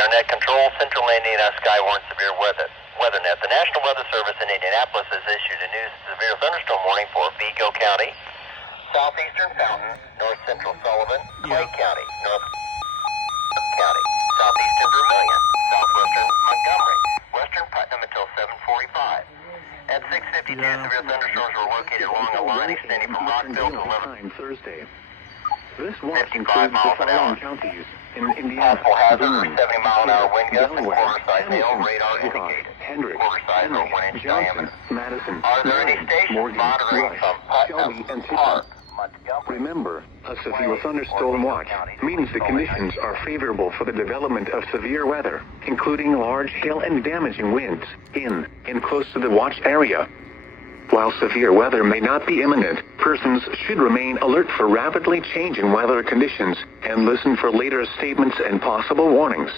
ARNet Control, Central Indiana Skywarn Severe WeatherNet. The National Weather Service in Indianapolis has issued a new severe thunderstorm warning for Vigo County, Southeastern Fountain, North Central Sullivan, Clay County, North County, Southeastern Vermilion, Southwestern Montgomery, Western Putnam until 7:45. At 6:52, severe thunderstorms were located along a line extending from Rockville to 11. Thursday. This watch 55 includes miles the an hour. following counties in Indiana: Possible hazard for Boone, 70-mile-an-hour wind gusts and Delaware, quarter-size hail, Hamilton, radar Hancock, indicated. Hendricks, Quarter-size or Henry, 1-inch Johnson, diameter. Madison, Are there any Marion, stations Morgan, monitoring Rush, from Shelby, Putnam and Park, Tiffin? Montgomery? Remember, a severe thunderstorm watch means the conditions are favorable for the development of severe weather, including large hail and damaging winds in and close to the watch area. While severe weather may not be imminent, persons should remain alert for rapidly changing weather conditions and listen for later statements and possible warnings.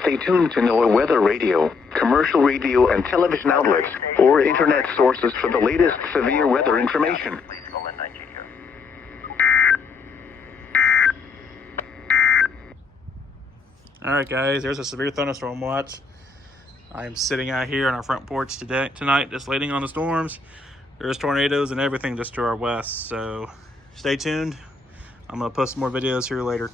Stay tuned to NOAA weather radio, commercial radio and television outlets, or internet sources for the latest severe weather information. Alright guys, there's a severe thunderstorm watch. I am sitting out here on our front porch tonight, just waiting on the storms. There's tornadoes and everything just to our west, so stay tuned. I'm going to post some more videos here later.